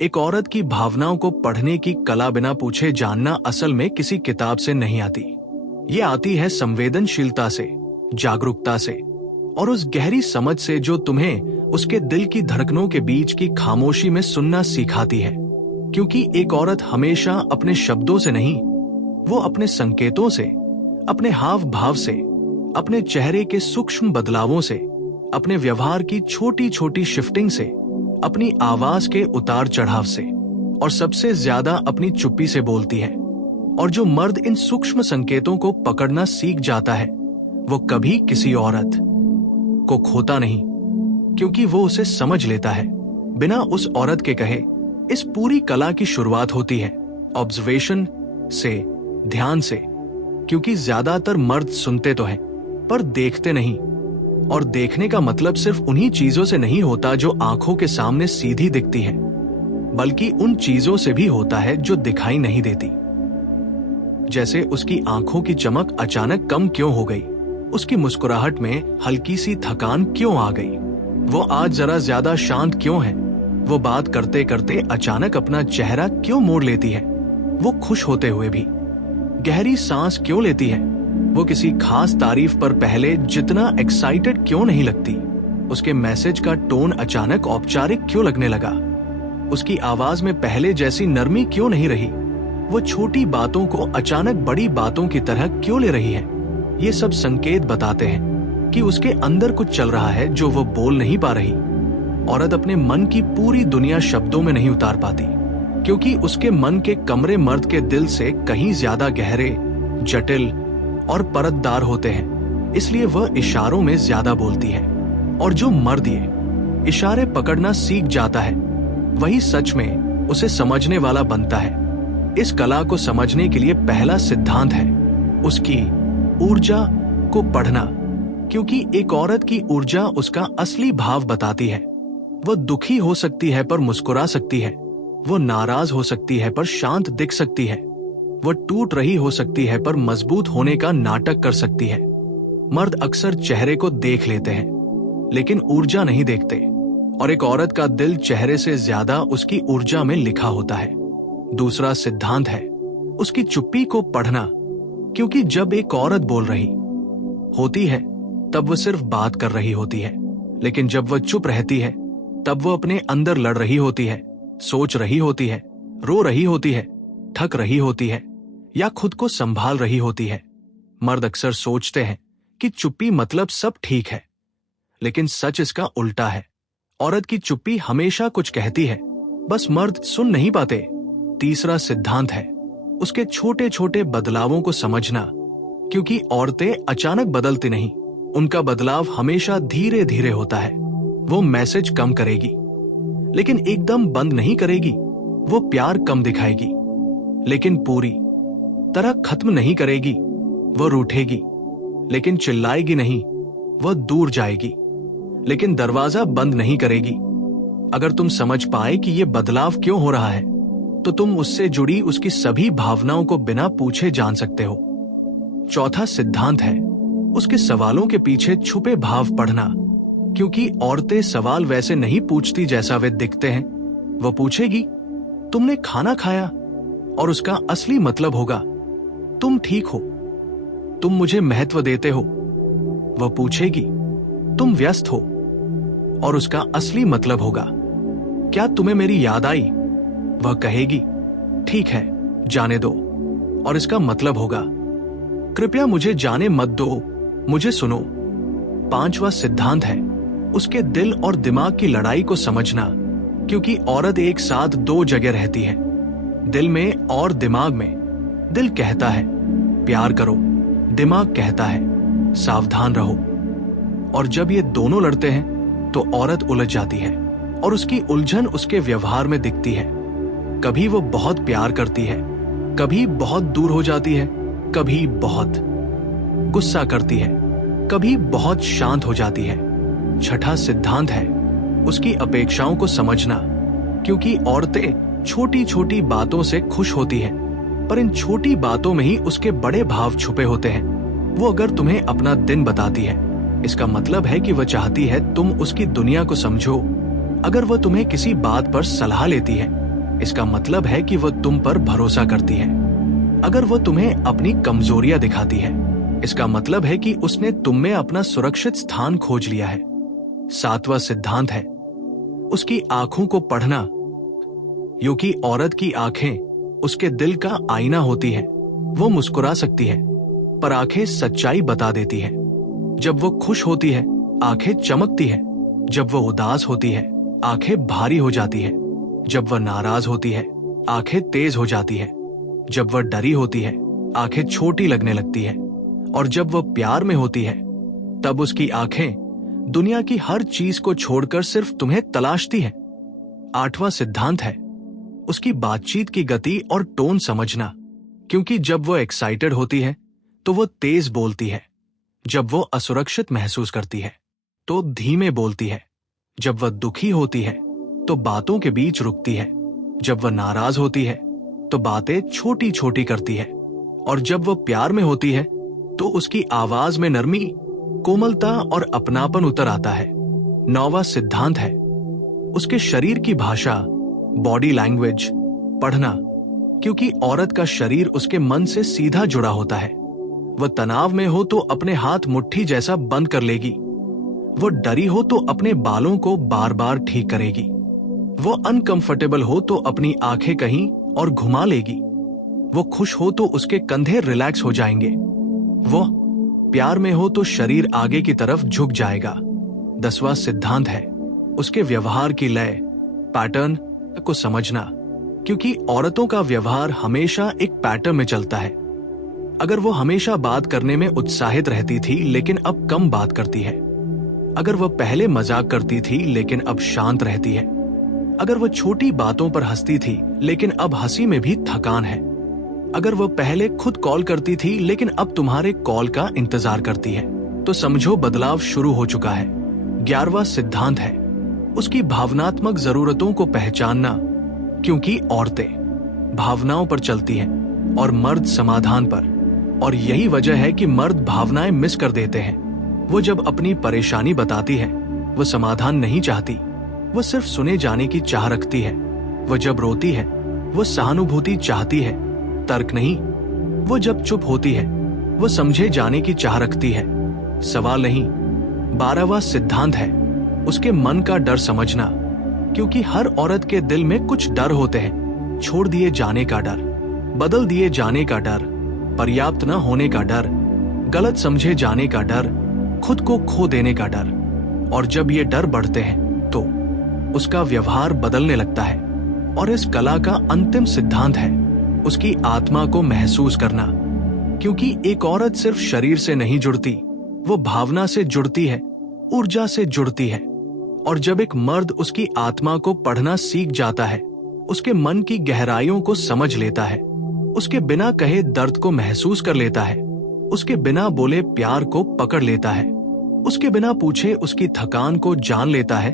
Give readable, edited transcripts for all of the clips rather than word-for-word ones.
एक औरत की भावनाओं को पढ़ने की कला बिना पूछे जानना असल में किसी किताब से नहीं आती। ये आती है संवेदनशीलता से, जागरूकता से और उस गहरी समझ से जो तुम्हें उसके दिल की धड़कनों के बीच की खामोशी में सुनना सिखाती है। क्योंकि एक औरत हमेशा अपने शब्दों से नहीं, वो अपने संकेतों से, अपने हाव भाव से, अपने चेहरे के सूक्ष्म बदलावों से, अपने व्यवहार की छोटी छोटी शिफ्टिंग से, अपनी आवाज के उतार चढ़ाव से और सबसे ज्यादा अपनी चुप्पी से बोलती है। और जो मर्द इन सूक्ष्म संकेतों को पकड़ना सीख जाता है वो कभी किसी औरत को खोता नहीं, क्योंकि वो उसे समझ लेता है बिना उस औरत के कहे। इस पूरी कला की शुरुआत होती है ऑब्जर्वेशन से, ध्यान से। क्योंकि ज्यादातर मर्द सुनते तो हैं पर देखते नहीं, और देखने का मतलब सिर्फ उन्हीं चीजों से नहीं होता जो आंखों के सामने सीधी दिखती हैं, बल्कि उन चीजों से भी होता है जो दिखाई नहीं देती। जैसे उसकी आंखों की चमक अचानक कम क्यों हो गई, उसकी मुस्कुराहट में हल्की सी थकान क्यों आ गई, वो आज जरा ज्यादा शांत क्यों है, वो बात करते करते अचानक अपना चेहरा क्यों मोड़ लेती है, वो खुश होते हुए भी गहरी सांस क्यों लेती है, वो किसी खास तारीफ पर पहले जितना एक्साइटेड क्यों नहीं लगती, उसके मैसेज का टोन अचानक औपचारिक क्यों लगने लगा, उसकी आवाज में पहले जैसी नरमी क्यों नहीं रही, वो छोटी बातों को अचानक बड़ी बातों की तरह क्यों ले रही है। ये सब संकेत बताते हैं कि उसके अंदर कुछ चल रहा है जो वो बोल नहीं पा रही। औरत अपने मन की पूरी दुनिया शब्दों में नहीं उतार पाती, क्योंकि उसके मन के कमरे मर्द के दिल से कहीं ज्यादा गहरे, जटिल और परतदार होते हैं। इसलिए वह इशारों में ज्यादा बोलती है। और जो मर्द ये इशारे पकड़ना सीख जाता है वही सच में उसे समझने वाला बनता है। इस कला को समझने के लिए पहला सिद्धांत है उसकी ऊर्जा को पढ़ना, क्योंकि एक औरत की ऊर्जा उसका असली भाव बताती है। वह दुखी हो सकती है पर मुस्कुरा सकती है, वो नाराज हो सकती है पर शांत दिख सकती है, वो टूट रही हो सकती है पर मजबूत होने का नाटक कर सकती है। मर्द अक्सर चेहरे को देख लेते हैं लेकिन ऊर्जा नहीं देखते, और एक औरत का दिल चेहरे से ज्यादा उसकी ऊर्जा में लिखा होता है। दूसरा सिद्धांत है उसकी चुप्पी को पढ़ना, क्योंकि जब एक औरत बोल रही होती है तब वो सिर्फ बात कर रही होती है, लेकिन जब वह चुप रहती है तब वो अपने अंदर लड़ रही होती है, सोच रही होती है, रो रही होती है, थक रही होती है या खुद को संभाल रही होती है। मर्द अक्सर सोचते हैं कि चुप्पी मतलब सब ठीक है, लेकिन सच इसका उल्टा है। औरत की चुप्पी हमेशा कुछ कहती है, बस मर्द सुन नहीं पाते। तीसरा सिद्धांत है उसके छोटे छोटे बदलावों को समझना, क्योंकि औरतें अचानक बदलती नहीं, उनका बदलाव हमेशा धीरे धीरे होता है। वो मैसेज कम करेगी लेकिन एकदम बंद नहीं करेगी, वो प्यार कम दिखाएगी लेकिन पूरी तरह खत्म नहीं करेगी, वो रूठेगी लेकिन चिल्लाएगी नहीं, वह दूर जाएगी लेकिन दरवाजा बंद नहीं करेगी। अगर तुम समझ पाए कि ये बदलाव क्यों हो रहा है तो तुम उससे जुड़ी उसकी सभी भावनाओं को बिना पूछे जान सकते हो। चौथा सिद्धांत है उसके सवालों के पीछे छुपे भाव पढ़ना, क्योंकि औरतें सवाल वैसे नहीं पूछती जैसा वे दिखते हैं। वह पूछेगी तुमने खाना खाया, और उसका असली मतलब होगा तुम ठीक हो, तुम मुझे महत्व देते हो। वह पूछेगी तुम व्यस्त हो, और उसका असली मतलब होगा क्या तुम्हें मेरी याद आई। वह कहेगी ठीक है जाने दो, और इसका मतलब होगा कृपया मुझे जाने मत दो, मुझे सुनो। पांचवा सिद्धांत है उसके दिल और दिमाग की लड़ाई को समझना, क्योंकि औरत एक साथ दो जगह रहती है, दिल में और दिमाग में। दिल कहता है प्यार करो, दिमाग कहता है सावधान रहो, और जब ये दोनों लड़ते हैं तो औरत उलझ जाती है, और उसकी उलझन उसके व्यवहार में दिखती है। कभी वो बहुत प्यार करती है, कभी बहुत दूर हो जाती है, कभी बहुत गुस्सा करती है, कभी बहुत शांत हो जाती है। छठा सिद्धांत है उसकी अपेक्षाओं को समझना, क्योंकि औरतें छोटी छोटी बातों से खुश होती हैं, पर इन छोटी बातों में ही उसके बड़े भाव छुपे होते हैं। वो अगर तुम्हें अपना दिन बताती है, इसका मतलब है कि वह चाहती है तुम उसकी दुनिया को समझो। अगर वह तुम्हें किसी बात पर सलाह लेती है, इसका मतलब है कि वह तुम पर भरोसा करती है। अगर वह तुम्हें अपनी कमजोरियां दिखाती है, इसका मतलब है कि उसने तुम में अपना सुरक्षित स्थान खोज लिया है। 7वां सिद्धांत है उसकी आंखों को पढ़ना, क्योंकि औरत की आंखें उसके दिल का आईना होती है। वो मुस्कुरा सकती है, पर आंखें सच्चाई बता देती है। जब वो खुश होती है, आंखें चमकती है। जब वो उदास होती है, आंखें भारी हो जाती है। जब वह नाराज होती है, आंखें तेज हो जाती है। जब वह डरी होती है, आंखें छोटी लगने लगती है। और जब वह प्यार में होती है, तब उसकी आंखें दुनिया की हर चीज को छोड़कर सिर्फ तुम्हें तलाशती है। 8वां सिद्धांत है उसकी बातचीत की गति और टोन समझना, क्योंकि जब वो एक्साइटेड होती है तो वो तेज बोलती है। जब वो असुरक्षित महसूस करती है तो धीमे बोलती है। जब वह दुखी होती है तो बातों के बीच रुकती है। जब वह नाराज होती है तो बातें छोटी छोटी करती है। और जब वह प्यार में होती है तो उसकी आवाज में नरमी, कोमलता और अपनापन उतर आता है। 9वां सिद्धांत है उसके शरीर की भाषा, बॉडी लैंग्वेज पढ़ना, क्योंकि औरत का शरीर उसके मन से सीधा जुड़ा होता है। वह तनाव में हो तो अपने हाथ मुट्ठी जैसा बंद कर लेगी। वो डरी हो तो अपने बालों को बार बार ठीक करेगी। वो अनकंफर्टेबल हो तो अपनी आंखें कहीं और घुमा लेगी। वो खुश हो तो उसके कंधे रिलैक्स हो जाएंगे। वो प्यार में हो तो शरीर आगे की तरफ झुक जाएगा। 10वां सिद्धांत है उसके व्यवहार की लय, पैटर्न को समझना, क्योंकि औरतों का व्यवहार हमेशा एक पैटर्न में चलता है। अगर वो हमेशा बात करने में उत्साहित रहती थी लेकिन अब कम बात करती है, अगर वह पहले मजाक करती थी लेकिन अब शांत रहती है, अगर वह छोटी बातों पर हंसती थी लेकिन अब हंसी में भी थकान है, अगर वह पहले खुद कॉल करती थी लेकिन अब तुम्हारे कॉल का इंतजार करती है, तो समझो बदलाव शुरू हो चुका है। 11वां सिद्धांत है उसकी भावनात्मक जरूरतों को पहचानना, क्योंकि औरतें भावनाओं पर चलती हैं और मर्द समाधान पर। और यही वजह है कि मर्द भावनाएं मिस कर देते हैं। वो जब अपनी परेशानी बताती है, वो समाधान नहीं चाहती, वो सिर्फ सुने जाने की चाह रखती है। वो जब रोती है, वो सहानुभूति चाहती है, तर्क नहीं। वो जब चुप होती है, वो समझे जाने की चाह रखती है, सवाल नहीं। 12वां सिद्धांत है उसके मन का डर समझना, क्योंकि हर औरत के दिल में कुछ डर होते हैं। छोड़ दिए जाने का डर, बदल दिए जाने का डर, पर्याप्त न होने का डर, गलत समझे जाने का डर, खुद को खो देने का डर। और जब ये डर बढ़ते हैं तो उसका व्यवहार बदलने लगता है। और इस कला का अंतिम सिद्धांत है उसकी आत्मा को महसूस करना, क्योंकि एक औरत सिर्फ शरीर से नहीं जुड़ती, वो भावना से जुड़ती है, ऊर्जा से जुड़ती है। और जब एक मर्द उसकी आत्मा को पढ़ना सीख जाता है, उसके मन की गहराइयों को समझ लेता है, उसके बिना कहे दर्द को महसूस कर लेता है, उसके बिना बोले प्यार को पकड़ लेता है, उसके बिना पूछे उसकी थकान को जान लेता है,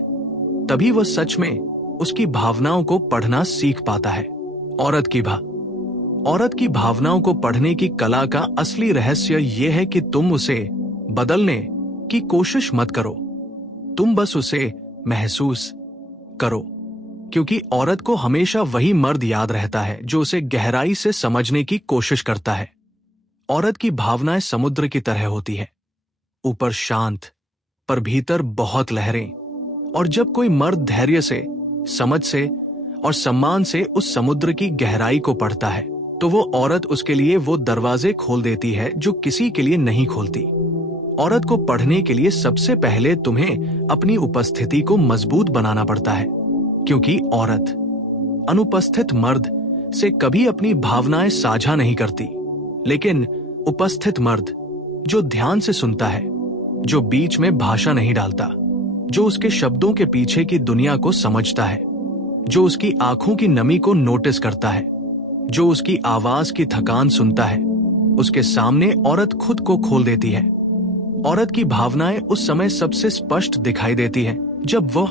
तभी वह सच में उसकी भावनाओं को पढ़ना सीख पाता है। औरत की भावनाओं को पढ़ने की कला का असली रहस्य यह है कि तुम उसे बदलने की कोशिश मत करो, तुम बस उसे महसूस करो, क्योंकि औरत को हमेशा वही मर्द याद रहता है जो उसे गहराई से समझने की कोशिश करता है। औरत की भावनाएं समुद्र की तरह होती है, ऊपर शांत पर भीतर बहुत लहरें। और जब कोई मर्द धैर्य से, समझ से और सम्मान से उस समुद्र की गहराई को पढ़ता है, तो वो औरत उसके लिए वो दरवाजे खोल देती है जो किसी के लिए नहीं खोलती। औरत को पढ़ने के लिए सबसे पहले तुम्हें अपनी उपस्थिति को मजबूत बनाना पड़ता है, क्योंकि औरत अनुपस्थित मर्द से कभी अपनी भावनाएं साझा नहीं करती, लेकिन उपस्थित मर्द जो ध्यान से सुनता है, जो बीच में भाषा नहीं डालता, जो उसके शब्दों के पीछे की दुनिया को समझता है, जो उसकी आंखों की नमी को नोटिस करता है, जो उसकी आवाज की थकान सुनता है, उसके सामने औरत खुद को खोल देती है। औरत की भावनाएं उस समय सबसे स्पष्ट दिखाई देती हैं जब वह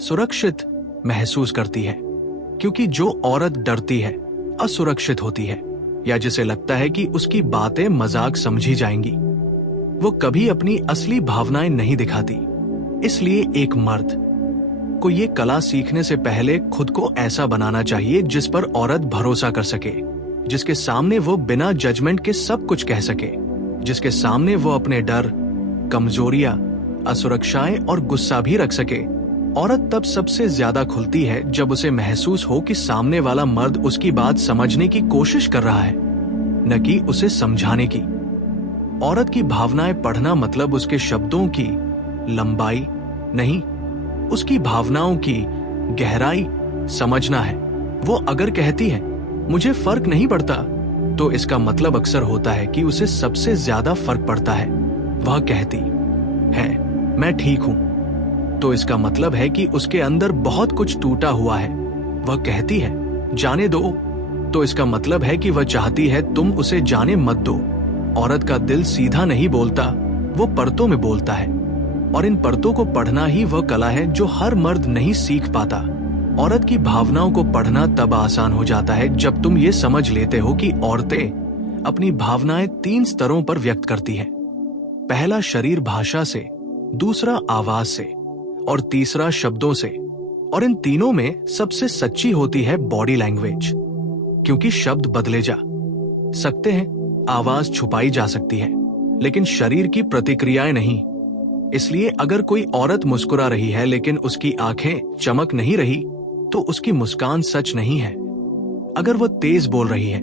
सुरक्षित महसूस करती है, क्योंकि जो औरत डरती है, असुरक्षित होती है, या जिसे लगता है कि उसकी बातें मजाक समझी जाएंगी, वो कभी अपनी असली भावनाएं नहीं दिखाती। इसलिए एक मर्द को ये कला सीखने से पहले खुद को ऐसा बनाना चाहिए जिस पर औरत भरोसा कर सके, जिसके सामने वो बिना जजमेंट के सब कुछ कह सके, जिसके सामने वो अपने डर, कमजोरियां, असुरक्षाएं और गुस्सा भी रख सके। औरत तब सबसे ज्यादा खुलती है जब उसे महसूस हो कि सामने वाला मर्द उसकी बात समझने की कोशिश कर रहा है, न कि उसे समझाने की। औरत की भावनाएं पढ़ना मतलब उसके शब्दों की लंबाई नहीं, उसकी भावनाओं की गहराई समझना है। वो अगर कहती है मुझे फर्क नहीं पड़ता, तो इसका मतलब अक्सर होता है कि उसे सबसे ज्यादा फर्क पड़ता है। वह कहती है मैं ठीक हूं, तो इसका मतलब है कि उसके अंदर बहुत कुछ टूटा हुआ है। वह कहती है जाने दो, तो इसका मतलब है कि वह चाहती है तुम उसे जाने मत दो। औरत का दिल सीधा नहीं बोलता, वो परतों में बोलता है, और इन परतों को पढ़ना ही वह कला है जो हर मर्द नहीं सीख पाता। औरत की भावनाओं को पढ़ना तब आसान हो जाता है जब तुम ये समझ लेते हो कि औरतें अपनी भावनाएं 3 स्तरों पर व्यक्त करती हैं। पहला शरीर भाषा से, दूसरा आवाज से, और तीसरा शब्दों से। और इन तीनों में सबसे सच्ची होती है बॉडी लैंग्वेज, क्योंकि शब्द बदले जा सकते हैं, आवाज छुपाई जा सकती है, लेकिन शरीर की प्रतिक्रियाएं नहीं। इसलिए अगर कोई औरत मुस्कुरा रही है लेकिन उसकी आंखें चमक नहीं रही, तो उसकी मुस्कान सच नहीं है। अगर वह तेज बोल रही है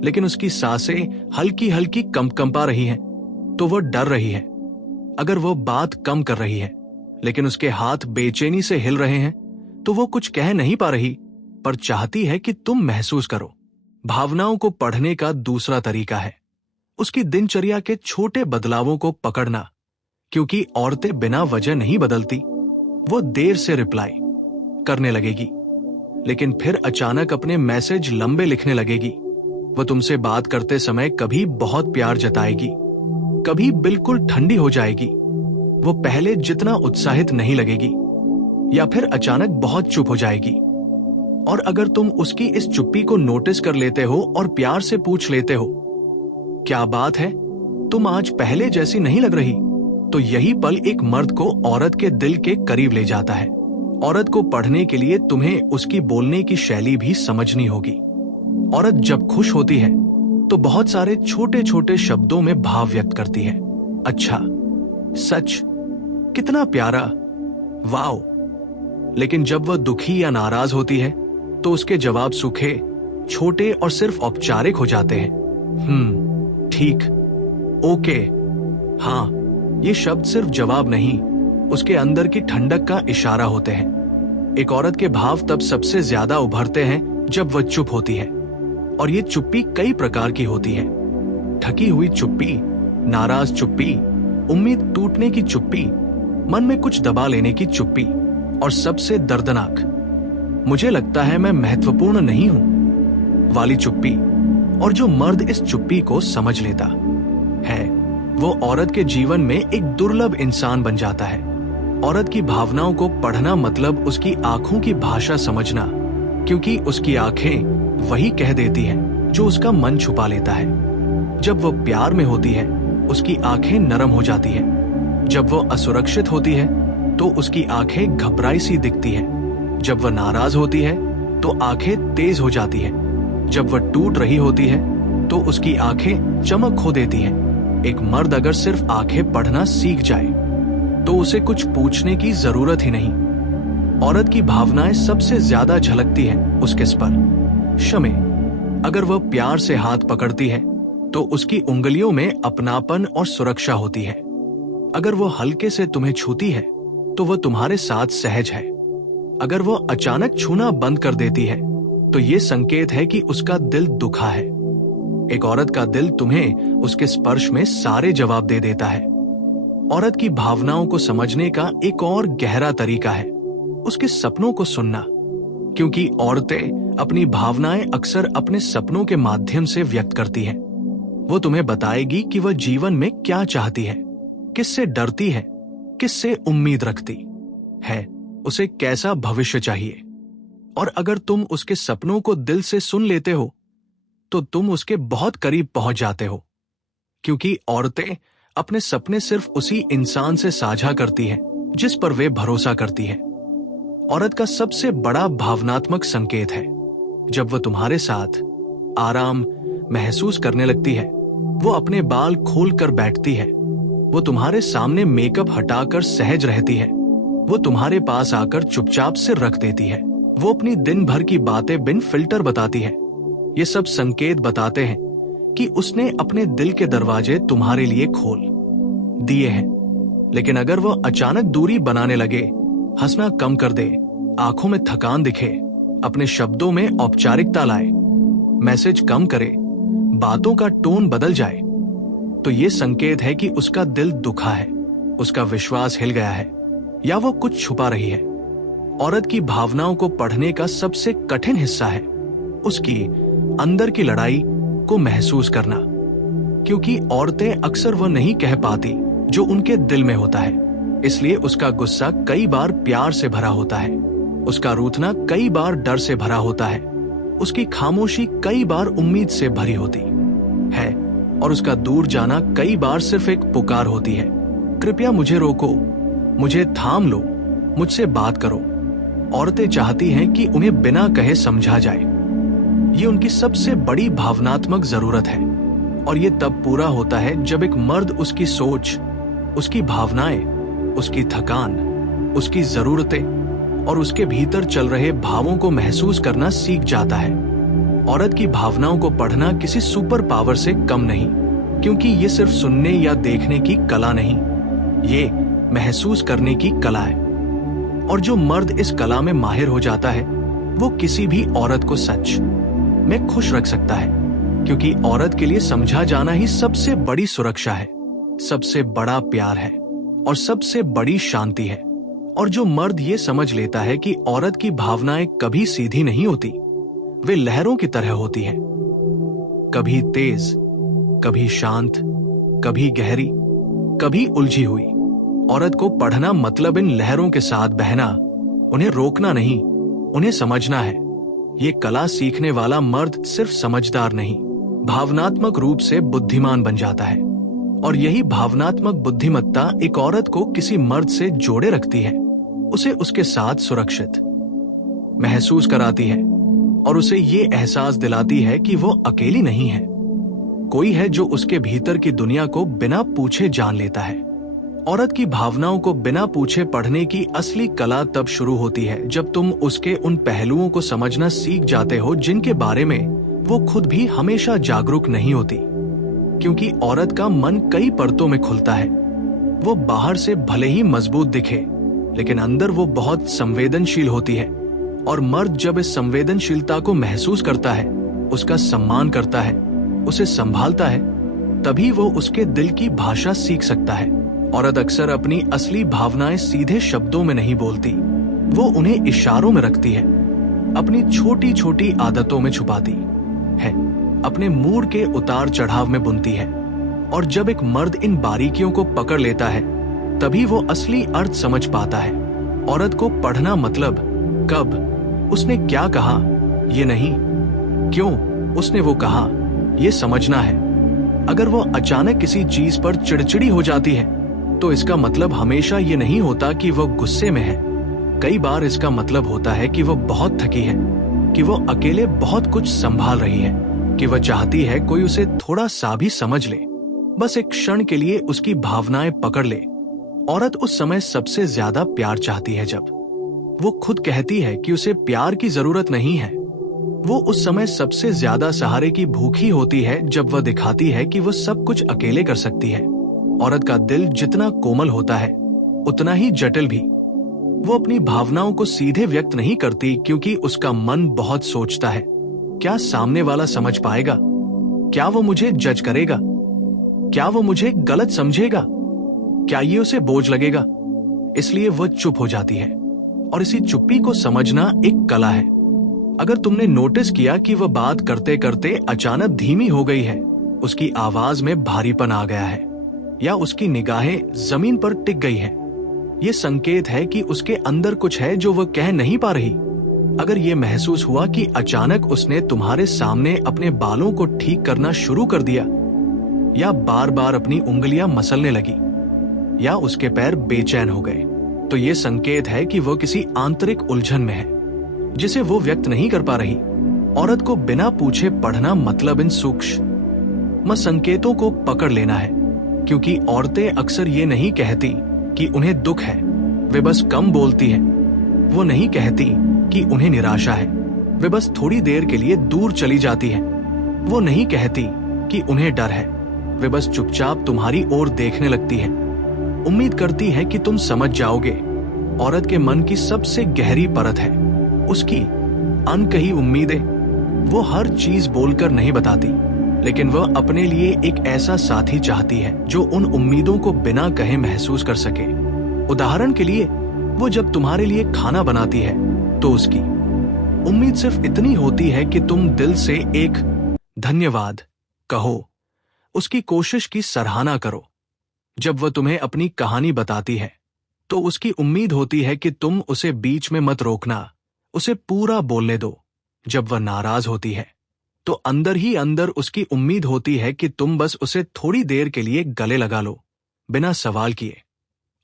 लेकिन उसकी सांसें हल्की हल्की कंपा रही हैं, तो वह डर रही है। अगर वह बात कम कर रही है लेकिन उसके हाथ बेचैनी से हिल रहे हैं, तो वो कुछ कह नहीं पा रही, पर चाहती है कि तुम महसूस करो। भावनाओं को पढ़ने का दूसरा तरीका है उसकी दिनचर्या के छोटे बदलावों को पकड़ना, क्योंकि औरतें बिना वजह नहीं बदलती। वो देर से रिप्लाई करने लगेगी, लेकिन फिर अचानक अपने मैसेज लंबे लिखने लगेगी। वो तुमसे बात करते समय कभी बहुत प्यार जताएगी, कभी बिल्कुल ठंडी हो जाएगी। वो पहले जितना उत्साहित नहीं लगेगी, या फिर अचानक बहुत चुप हो जाएगी। और अगर तुम उसकी इस चुप्पी को नोटिस कर लेते हो और प्यार से पूछ लेते हो क्या बात है, तुम आज पहले जैसी नहीं लग रही, तो यही पल एक मर्द को औरत के दिल के करीब ले जाता है। औरत को पढ़ने के लिए तुम्हें उसकी बोलने की शैली भी समझनी होगी। औरत जब खुश होती है तो बहुत सारे छोटे छोटे शब्दों में भाव व्यक्त करती है। अच्छा, सच, कितना प्यारा, वाओ। लेकिन जब वह दुखी या नाराज होती है तो उसके जवाब सूखे, छोटे और सिर्फ औपचारिक हो जाते हैं। ठीक, ओके, हाँ। ये शब्द सिर्फ जवाब नहीं, उसके अंदर की ठंडक का इशारा होते हैं। एक औरत के भाव तब सबसे ज्यादा उभरते हैं जब वह चुप होती है, और ये चुप्पी कई प्रकार की होती है। ढकी हुई चुप्पी, नाराज चुप्पी, उम्मीद टूटने की चुप्पी, मन में कुछ दबा लेने की चुप्पी, और सबसे दर्दनाक, मुझे लगता है मैं महत्वपूर्ण नहीं हूं वाली चुप्पी। और जो मर्द इस चुप्पी को समझ लेता है, वो औरत के जीवन में एक दुर्लभ इंसान बन जाता है। औरत की भावनाओं को पढ़ना मतलब उसकी आंखों की भाषा समझना, क्योंकि उसकी आंखें वही कह देती हैं जो उसका मन छुपा लेता है। जब वो प्यार में होती है, उसकी आंखें नरम हो जाती हैं। जब वो असुरक्षित होती है, तो उसकी आंखें घबराई सी दिखती हैं। जब वह नाराज होती है, तो आंखें तेज हो जाती हैं। जब वह टूट रही होती है, तो उसकी आंखें चमक खो देती हैं। एक मर्द अगर सिर्फ आंखें पढ़ना सीख जाए, तो उसे कुछ पूछने की जरूरत ही नहीं। औरत की भावनाएं सबसे ज्यादा झलकती हैं उसके स्पर्श में। अगर वह प्यार से हाथ पकड़ती है, तो उसकी उंगलियों में अपनापन और सुरक्षा होती है। अगर वो हल्के से तुम्हें छूती है, तो वह तुम्हारे साथ सहज है। अगर वो अचानक छूना बंद कर देती है, तो ये संकेत है कि उसका दिल दुखा है। एक औरत का दिल तुम्हें उसके स्पर्श में सारे जवाब दे देता है। औरत की भावनाओं को समझने का एक और गहरा तरीका है उसके सपनों को सुनना, क्योंकि औरतें अपनी भावनाएं अक्सर अपने सपनों के माध्यम से व्यक्त करती हैं। वो तुम्हें बताएगी कि वह जीवन में क्या चाहती है, किससे डरती है, किससे उम्मीद रखती है, उसे कैसा भविष्य चाहिए। और अगर तुम उसके सपनों को दिल से सुन लेते हो, तो तुम उसके बहुत करीब पहुंच जाते हो, क्योंकि औरतें अपने सपने सिर्फ उसी इंसान से साझा करती हैं जिस पर वे भरोसा करती हैं। औरत का सबसे बड़ा भावनात्मक संकेत है। जब वह तुम्हारे साथ आराम महसूस करने लगती है, वो अपने बाल खोल कर बैठती है, वो तुम्हारे सामने मेकअप हटाकर सहज रहती है, वो तुम्हारे पास आकर चुपचाप से रख देती है, वो अपनी दिन भर की बातें बिन फिल्टर बताती है। ये सब संकेत बताते हैं कि उसने अपने दिल के दरवाजे तुम्हारे लिए खोल दिए हैं। लेकिन अगर वह अचानक दूरी बनाने लगे, हंसना कम कर दे, आंखों में थकान दिखे, अपने शब्दों में औपचारिकता लाए, मैसेज कम करे, बातों का टोन बदल जाए, तो ये संकेत है कि उसका दिल दुखा है, उसका विश्वास हिल गया है, या वो कुछ छुपा रही है। औरत की भावनाओं को पढ़ने का सबसे कठिन हिस्सा है उसकी अंदर की लड़ाई को महसूस करना, क्योंकि औरतें अक्सर वो नहीं कह पाती जो उनके दिल में होता है। इसलिए उसका गुस्सा कई बार प्यार से भरा होता है, उसका रूठना कई बार डर से भरा होता है, उसकी खामोशी कई बार उम्मीद से भरी होती है, और उसका दूर जाना कई बार सिर्फ एक पुकार होती है, कृपया मुझे रोको, मुझे थाम लो, मुझसे बात करो। औरतें चाहती हैं कि उन्हें बिना कहे समझा जाए। ये उनकी सबसे बड़ी भावनात्मक जरूरत है, और ये तब पूरा होता है जब एक मर्द उसकी सोच, उसकी भावनाएं, उसकी थकान, उसकी जरूरतें और उसके भीतर चल रहे भावों को महसूस करना सीख जाता है। औरत की भावनाओं को पढ़ना किसी सुपर पावर से कम नहीं, क्योंकि ये सिर्फ सुनने या देखने की कला नहीं, ये महसूस करने की कला है। और जो मर्द इस कला में माहिर हो जाता है, वो किसी भी औरत को सच में खुश रख सकता है, क्योंकि औरत के लिए समझा जाना ही सबसे बड़ी सुरक्षा है, सबसे बड़ा प्यार है और सबसे बड़ी शांति है। और जो मर्द ये समझ लेता है कि औरत की भावनाएं कभी सीधी नहीं होती, वे लहरों की तरह होती हैं, कभी तेज, कभी शांत, कभी गहरी, कभी उलझी हुई। औरत को पढ़ना मतलब इन लहरों के साथ बहना, उन्हें रोकना नहीं, उन्हें समझना है। ये कला सीखने वाला मर्द सिर्फ समझदार नहीं, भावनात्मक रूप से बुद्धिमान बन जाता है। और यही भावनात्मक बुद्धिमत्ता एक औरत को किसी मर्द से जोड़े रखती है, उसे उसके साथ सुरक्षित महसूस कराती है, और उसे ये एहसास दिलाती है कि वो अकेली नहीं है, कोई है जो उसके भीतर की दुनिया को बिना पूछे जान लेता है। औरत की भावनाओं को बिना पूछे पढ़ने की असली कला तब शुरू होती है जब तुम उसके उन पहलुओं को समझना सीख जाते हो जिनके बारे में वो खुद भी हमेशा जागरूक नहीं होती। क्योंकि औरत का मन कई परतों में खुलता है, वो बाहर से भले ही मजबूत दिखे, लेकिन अंदर वो बहुत संवेदनशील होती है। और मर्द जब इस संवेदनशीलता को महसूस करता है, उसका सम्मान करता है, उसे संभालता है, तभी वो उसके दिल की भाषा सीख सकता है। औरत अक्सर अपनी असली भावनाएं सीधे शब्दों में नहीं बोलती, वो उन्हें इशारों में रखती है, अपनी छोटी छोटी आदतों में छुपाती है, अपने मूड के उतार चढ़ाव में बुनती है। और जब एक मर्द इन बारीकियों को पकड़ लेता है, तभी वो असली अर्थ समझ पाता है। औरत को पढ़ना मतलब कब उसने क्या कहा ये नहीं, क्यों उसने वो कहा ये समझना है। अगर वो अचानक किसी चीज पर चिड़चिड़ी हो जाती है, तो इसका मतलब हमेशा ये नहीं होता कि वो गुस्से में है। कई बार इसका मतलब होता है कि वो बहुत थकी है, कि वो अकेले बहुत कुछ संभाल रही है, कि वह चाहती है कोई उसे थोड़ा सा भी समझ ले, बस एक क्षण के लिए उसकी भावनाएं पकड़ ले। औरत उस समय सबसे ज्यादा प्यार चाहती है जब वो खुद कहती है कि उसे प्यार की जरूरत नहीं है। वो उस समय सबसे ज्यादा सहारे की भूखी होती है जब वह दिखाती है कि वो सब कुछ अकेले कर सकती है। औरत का दिल जितना कोमल होता है, उतना ही जटिल भी। वो अपनी भावनाओं को सीधे व्यक्त नहीं करती, क्योंकि उसका मन बहुत सोचता है, क्या सामने वाला समझ पाएगा, क्या वो मुझे जज करेगा, क्या वो मुझे गलत समझेगा, क्या ये उसे बोझ लगेगा। इसलिए वो चुप हो जाती है, और इसी चुप्पी को समझना एक कला है। अगर तुमने नोटिस किया कि वह बात करते करते अचानक धीमी हो गई है, उसकी आवाज में भारीपन आ गया है, या उसकी निगाहें जमीन पर टिक गई है, ये संकेत है कि उसके अंदर कुछ है जो वह कह नहीं पा रही। अगर ये महसूस हुआ कि अचानक उसने तुम्हारे सामने अपने बालों को ठीक करना शुरू कर दिया, या बार बार अपनी उंगलियां मसलने लगी, या उसके पैर बेचैन हो गए, तो ये संकेत है कि वो किसी आंतरिक उलझन में है जिसे वो व्यक्त नहीं कर पा रही। औरत को बिना पूछे पढ़ना मतलब इन सूक्ष्म संकेतों को पकड़ लेना है, क्योंकि औरतें अक्सर ये नहीं कहती कि उन्हें दुख है, वे बस कम बोलती है। वो नहीं कहती कि उन्हें निराशा है, वे बस थोड़ी देर के लिए दूर चली जाती है। वो नहीं कहती कि उन्हें डर है, वे बस चुपचाप तुम्हारी ओर देखने लगती है, उम्मीद करती है कि तुम समझ जाओगे। औरत के मन की सबसे गहरी परत है उसकी अनकही उम्मीदें। वो हर चीज बोलकर नहीं बताती, लेकिन वह अपने लिए एक ऐसा साथी चाहती है जो उन उम्मीदों को बिना कहे महसूस कर सके। उदाहरण के लिए, वो जब तुम्हारे लिए खाना बनाती है तो उसकी उम्मीद सिर्फ इतनी होती है कि तुम दिल से एक धन्यवाद कहो, उसकी कोशिश की सराहना करो। जब वह तुम्हें अपनी कहानी बताती है तो उसकी उम्मीद होती है कि तुम उसे बीच में मत रोकना, उसे पूरा बोलने दो। जब वह नाराज होती है तो अंदर ही अंदर उसकी उम्मीद होती है कि तुम बस उसे थोड़ी देर के लिए गले लगा लो, बिना सवाल किए।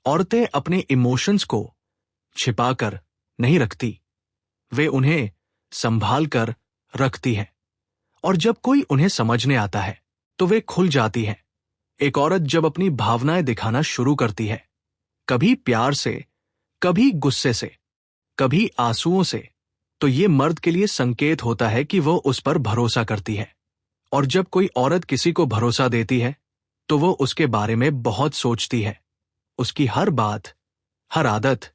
औरतें अपने इमोशंस को छिपाकर नहीं रखती, वे उन्हें संभाल कर रखती हैं, और जब कोई उन्हें समझने आता है तो वे खुल जाती हैं। एक औरत जब अपनी भावनाएं दिखाना शुरू करती है, कभी प्यार से, कभी गुस्से से, कभी आंसुओं से, तो ये मर्द के लिए संकेत होता है कि वो उस पर भरोसा करती है। और जब कोई औरत किसी को भरोसा देती है तो वो उसके बारे में बहुत सोचती है। उसकी हर बात, हर आदत,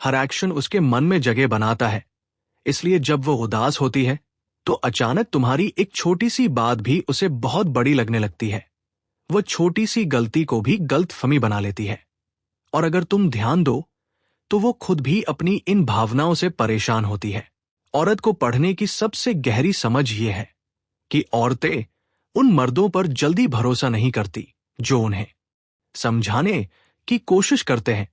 हर एक्शन उसके मन में जगह बनाता है। इसलिए जब वो उदास होती है तो अचानक तुम्हारी एक छोटी सी बात भी उसे बहुत बड़ी लगने लगती है। वो छोटी सी गलती को भी गलतफहमी बना लेती है। और अगर तुम ध्यान दो तो वो खुद भी अपनी इन भावनाओं से परेशान होती है। औरत को पढ़ने की सबसे गहरी समझ ये है कि औरतें उन मर्दों पर जल्दी भरोसा नहीं करती जो उन्हें समझाने की कोशिश करते हैं,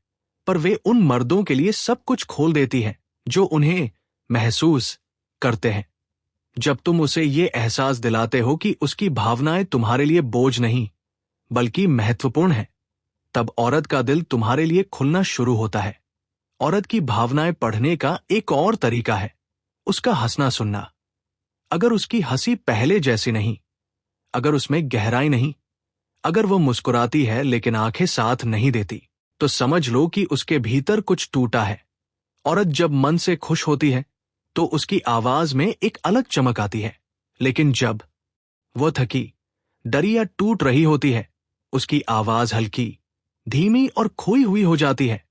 पर वे उन मर्दों के लिए सब कुछ खोल देती हैं जो उन्हें महसूस करते हैं। जब तुम उसे ये एहसास दिलाते हो कि उसकी भावनाएं तुम्हारे लिए बोझ नहीं बल्कि महत्वपूर्ण है, तब औरत का दिल तुम्हारे लिए खुलना शुरू होता है। औरत की भावनाएं पढ़ने का एक और तरीका है उसका हंसना सुनना। अगर उसकी हंसी पहले जैसी नहीं, अगर उसमें गहराई नहीं, अगर वो मुस्कुराती है लेकिन आंखें साथ नहीं देती, तो समझ लो कि उसके भीतर कुछ टूटा है। औरत जब मन से खुश होती है तो उसकी आवाज में एक अलग चमक आती है, लेकिन जब वो थकी, डरी या टूट रही होती है, उसकी आवाज हल्की, धीमी और खोई हुई हो जाती है।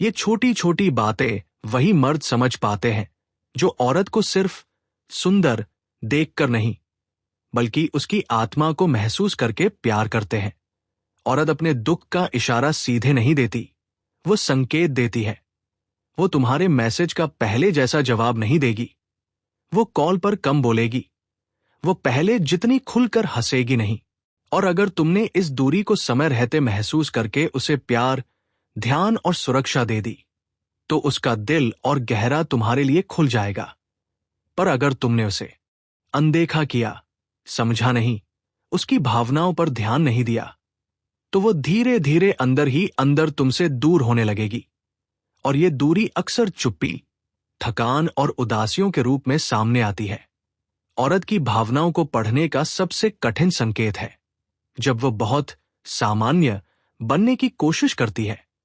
ये छोटी छोटी बातें वही मर्द समझ पाते हैं जो औरत को सिर्फ सुंदर देखकर नहीं बल्कि उसकी आत्मा को महसूस करके प्यार करते हैं। औरत अपने दुख का इशारा सीधे नहीं देती, वो संकेत देती है। वो तुम्हारे मैसेज का पहले जैसा जवाब नहीं देगी, वो कॉल पर कम बोलेगी, वो पहले जितनी खुलकर हंसेगी नहीं। और अगर तुमने इस दूरी को समय रहते महसूस करके उसे प्यार, ध्यान और सुरक्षा दे दी, तो उसका दिल और गहरा तुम्हारे लिए खुल जाएगा। पर अगर तुमने उसे अनदेखा किया, समझा नहीं, उसकी भावनाओं पर ध्यान नहीं दिया, तो वो धीरे धीरे अंदर ही अंदर तुमसे दूर होने लगेगी। और ये दूरी अक्सर चुप्पी, थकान और उदासियों के रूप में सामने आती है। औरत की भावनाओं को पढ़ने का सबसे कठिन संकेत है जब वो बहुत सामान्य बनने की कोशिश करती है,